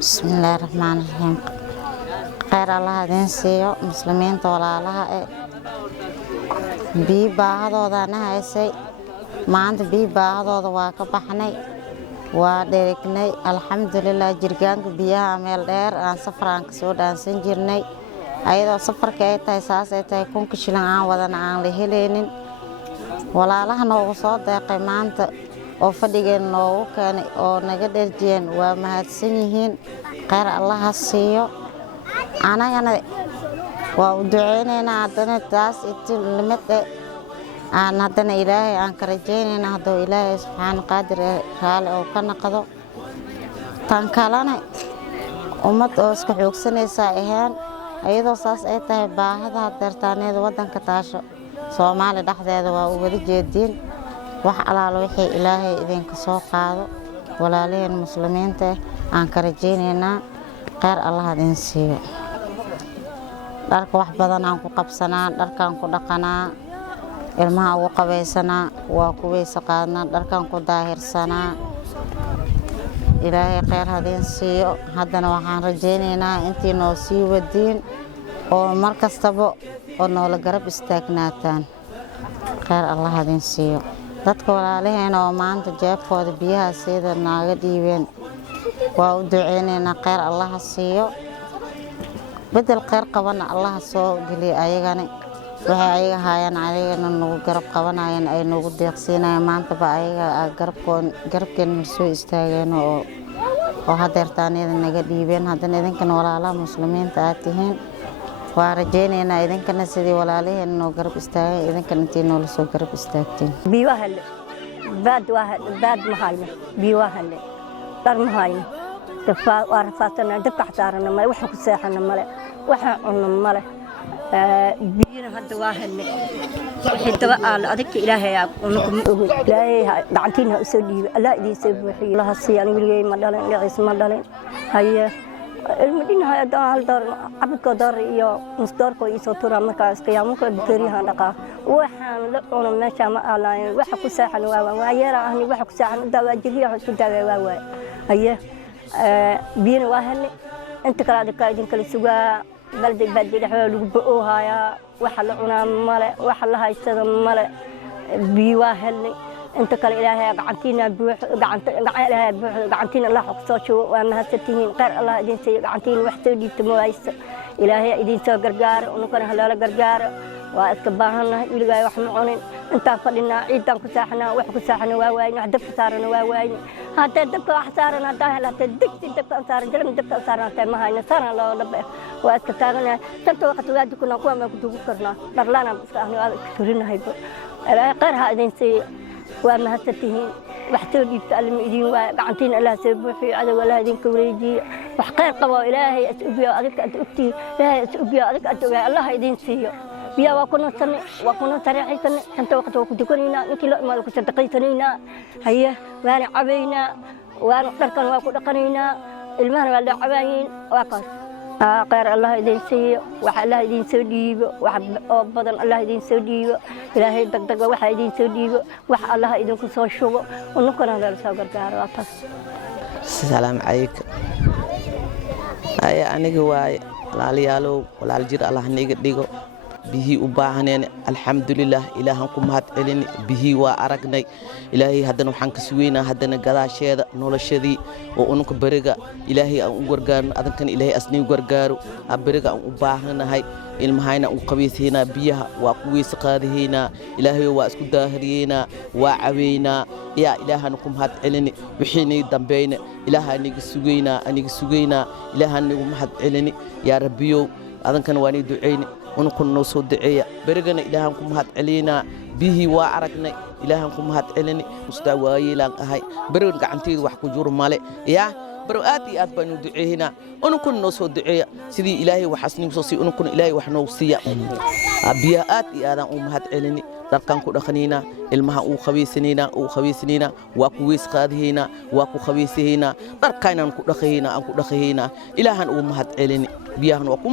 بسم الله الرحمن الرحيم خير الله هدين سيو مسلمين طولا لها بي باهدو دانا هايسي ما عند بي باهدو دواك بحني وديركني الحمد لله جرجانك بيها ميل دير aan safraan ka soo dhaansan jirnay ayadoo safarka ay tahay saas ay tahay kun kishilin aan wadana aan la heleenin walaalaha noogu soo deeqay maanta oo fadhigeen noogu keenay oo naga dherjeen waa mahadsan yihiin khayr Allah siiyo anagana waa u duceyneynaa haddana taas intii limad aan haddana ilaahay aan ka rajeyneynaa hadduu ilaahay subxaana qaadir raali oo ka naqdo tan kalena ummad oo iska xoogsanaysaa ahaan ayadoo saas ay tahay baahida dartaaneed waddanka taasho Soomaali dhexdeeda waa u wada jeedin wax alaalo wixii ilaahay idinka soo qaado walaaleen muslimiinta aan ka rajeyneynaa khayr Allah idin siiyo dharka wax badan aan ku qabsanaa dharkaan ku dhaqanaa ilmaha ugu qabaysanaa waa ku weysa qaadnaa dharkaan ku daahirsanaa ilaahay khayr hadin siiyo haddana waxaan rajeyneynaa intii noo sii wadiin oo mar kastaba oo noola garab istaagnaataan khayr Allah hadin siiyo dadka walaalaheena oo maanta jeebkooda biyaha sida naaga dhiibeen waa u duceyneynaa khayr Allah siiyo بدل خير قبنا الله سو قلي أيغاني وهي أيغا هايان أيغانا نوغو قرب قبنا أيان أي نوغو ديقسينا يمان تبا أيغا قرب كن مرسو استاغين وهدرتاني إذن نغا ديبين هدن إذن كان ولا الله مسلمين تاتيهين وارجينينا إذن كان سيدي ولا عليه إنو قرب استاغين إذن كان تينو لسو قرب استاغتين بيوهل باد محاينة بيوهل دار محاينة دفاع وارفاتنا دبك حتارنا ماله وحنا كساحنا ماله وحنا عنا ماله بينا هذا واحد حتى بقى أذكر إلهي ونكم إلهي دعتينا أسودي لا يدي سبحي الله الصياني بالجي مدلين لعيس مدلين هي المدينة هاي دار عبد قدر يا مصدر كويس وترى مكاس قيامك بكري هذا وحنا لقونا ماشى ما على وحنا كساحنا ويرى أهني وحنا كساحنا دوا جريا دوا هي بين واهل أنت كلا دكايدين كل سوا بلد دحول بقوها يا وحلقنا ملا وحلها يستدم ملا بيواهل أنت كلا إلهي قعنتينا بروح قعنتينا الله حقصاشو وما هستين قر الله إدين سي قعنتين وحتى دي تموايس إلهي إدين سو قرقار ونكون هلالا قرقار وأسكباهنا يلقى وحنا أنت فلنا عيدان كساحنا وحكساحنا واواين عدف صارنا واواين هذا دبك أحسارنا تاهلا تدك دبك أنصار جرم دبك أنصارنا تما هاي نصارنا لا لب وأسكتاغنا تنتو وقت وادي كنا قوة ما كنتو بكرنا درلانا بس إحنا كثرنا هاي غير هذين سي وما هستهين وحتى يتعلم إيدين وقعنتين الله سبحي على ولا هذين كوريجي وحقير قوا إلهي أسأبيا أذك أتأتي إلهي أسأبيا أذك أتوقع الله هذين سيء بيا وكنا تريحي كنت وقت وكتكونينا نكلا ما كنتقيتنينا هيا وانا عبينا وانا دركن وكدقنينا المهر ولا عباين وقص غير الله يدين سي وحلا يدين سديب وحب بدن الله يدين سديب إلهي دقدق وح يدين سديب وح الله يدين كسو شوب ونكون هذا سو غرغار واطس السلام عليكم أي أنا جواي لاليالو ولا الجير الله نيجي ديجو bihi u baahaneen alxamdulilah ilaahan ku mahad celin bihi waa aragnay ilaahay haddana waxaan ka sugeynaa haddana gadaasheeda noloshadii oo ununka beriga ilaahay aan u gargaarno adankana ilaahay asniin gargaaro beriga aan u baahanahay ilmahayna u qabaysaynaa biyaha waa ku weyse qaadahaynaa ilaahay waa isku daahiriyeynaa waa caweynaa yaa ilaahan ku mahad celini wixiinii dambayna ilaaha aniga sugeynaa ilaahan nigu mahad celini yaa rabbiyow adankana waa nii duceyni ونكون نوصل دعية برجنا إلههم كم هاد علينا به وعرقنا إلههم كم هاد علينا مستوى لان هاي برجع عنتي وحكو جور مالي يا برؤاتي أتبنو دعينا ونكون نوصل دعية سيدي إلهي وحسني وصي ونكون إلهي وحنوصية بيئاتي هذا هاد علينا دركان كو دخنينا ilmaha uu khabiisnina waa ku weys qaadayna waa ku khabiisayna darkaynan ku dhaqayna ilaahan uu mahad celini biyahan waa ku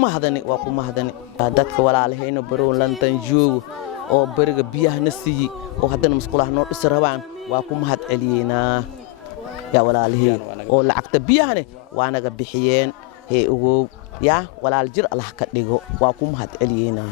mahadani dadka walaalahayna baroon lantan joogo oo bariga biyaha nasiyi oo haddana musqulaha noo dhis rabaan waa ku mahad celiyeenaa يا ولا له أو لعقت بيهنه waanaga bixiyeen hee ogow yaa walaal jir allah ka dhigo waa ku mahad celiyeenaa